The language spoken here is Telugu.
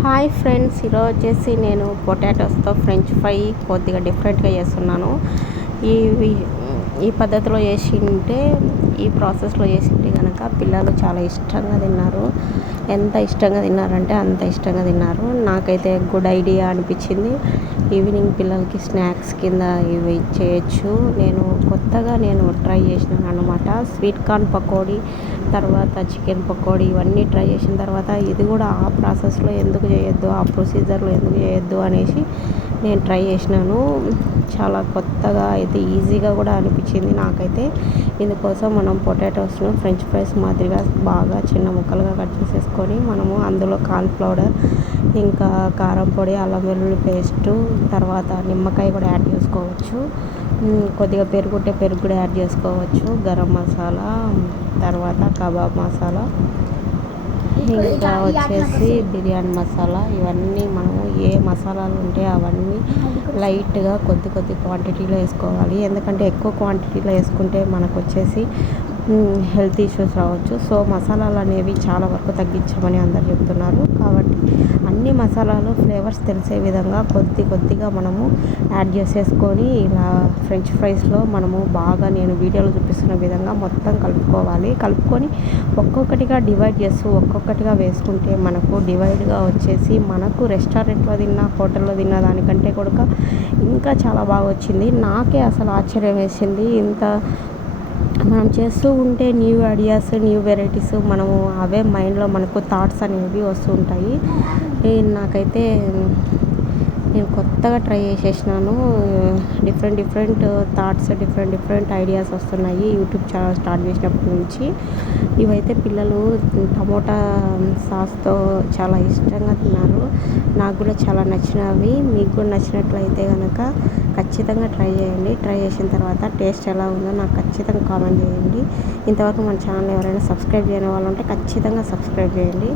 హాయ్ ఫ్రెండ్స్, ఈరోజు వచ్చేసి నేను పొటాటోస్తో ఫ్రెంచ్ ఫ్రై కొద్దిగా డిఫరెంట్గా చేస్తున్నాను. ఈ ఈ పద్ధతిలో చేసింటే, ఈ ప్రాసెస్లో చేసింటే కనుక పిల్లలు చాలా ఇష్టంగా తిన్నారు. ఎంత ఇష్టంగా తిన్నారంటే అంత ఇష్టంగా తిన్నారు. నాకైతే గుడ్ ఐడియా అనిపించింది. ఈవినింగ్ పిల్లలకి స్నాక్స్ కింద ఇవి చేయొచ్చు. కొత్తగా ట్రై చేసినాను అనమాట. స్వీట్ కార్న్ పకోడీ, తర్వాత చికెన్ పకోడీ ఇవన్నీ ట్రై చేసిన తర్వాత ఇది కూడా ఆ ప్రాసెస్లో ఎందుకు చేయొద్దు, ఆ ప్రొసీజర్లో ఎందుకు చేయొద్దు అనేసి నేను ట్రై చేసినాను. చాలా కొత్తగా అయితే ఈజీగా కూడా అనిపించింది నాకైతే. ఇందుకోసం మనం పొటాటోస్ను ఫ్రెంచ్ ఫ్రైస్ మాదిరిగా బాగా చిన్న ముక్కలుగా కట్ చేసేసుకొని మనము అందులో కార్న్ పౌడర్, ఇంకా కారం పొడి, అల్లం వెల్లుల్లి పేస్టు, తర్వాత నిమ్మకాయ కూడా యాడ్ చేసుకోవచ్చు. కొద్దిగా పెరుగు ఉంటే పెరుగు కూడా యాడ్ చేసుకోవచ్చు. గరం మసాలా, తర్వాత కబాబ్ మసాలా, ఇంకా వచ్చేసి బిర్యానీ మసాలా, ఇవన్నీ మనము ఏ మసాలాలు ఉంటే అవన్నీ లైట్గా కొద్ది క్వాంటిటీలో వేసుకోవాలి. ఎందుకంటే ఎక్కువ క్వాంటిటీలో వేసుకుంటే మనకు వచ్చేసి హెల్త్ ఇష్యూస్ రావచ్చు. సో మసాలాలు అనేవి చాలా వరకు తగ్గించమని అందరు చెప్తున్నారు. కాబట్టి అన్ని మసాలాలు ఫ్లేవర్స్ తెలిసే విధంగా కొద్దిగా మనము యాడ్ చేసేసుకొని ఇలా ఫ్రెంచ్ ఫ్రైస్లో మనము బాగా నేను వీడియోలో చూపిస్తున్న విధంగా మొత్తం కలుపుకొని ఒక్కొక్కటిగా డివైడ్ చేస్తూ ఒక్కొక్కటిగా వేసుకుంటే మనకు డివైడ్గా వచ్చేసి మనకు రెస్టారెంట్లో తిన్న, హోటల్లో తిన్న దానికంటే కూడా ఇంకా చాలా బాగా వచ్చింది. నాకే అసలు ఆశ్చర్యం వేసింది. ఇంత మనం చేస్తూ ఉంటే న్యూ ఐడియాస్, న్యూ వెరైటీస్ మనము అవే మైండ్లో మనకు థాట్స్ అనేవి వస్తూ ఉంటాయి. నాకైతే నేను కొత్తగా ట్రై చేసేసినాను. డిఫరెంట్ థాట్స్, డిఫరెంట్ ఐడియాస్ వస్తున్నాయి యూట్యూబ్ ఛానల్ స్టార్ట్ చేసినప్పటి నుంచి. ఇవైతే పిల్లలు టమోటా సాస్తో చాలా ఇష్టంగా తిన్నారు. నాకు కూడా చాలా నచ్చినవి. మీకు కూడా నచ్చినట్లయితే కనుక ఖచ్చితంగా ట్రై చేయండి. ట్రై చేసిన తర్వాత టేస్ట్ ఎలా ఉందో నాకు ఖచ్చితంగా కామెంట్ చేయండి. ఇంతవరకు మన ఛానల్ ఎవరైనా సబ్స్క్రైబ్ చేయని వాళ్ళు ఉంటే ఖచ్చితంగా సబ్స్క్రైబ్ చేయండి.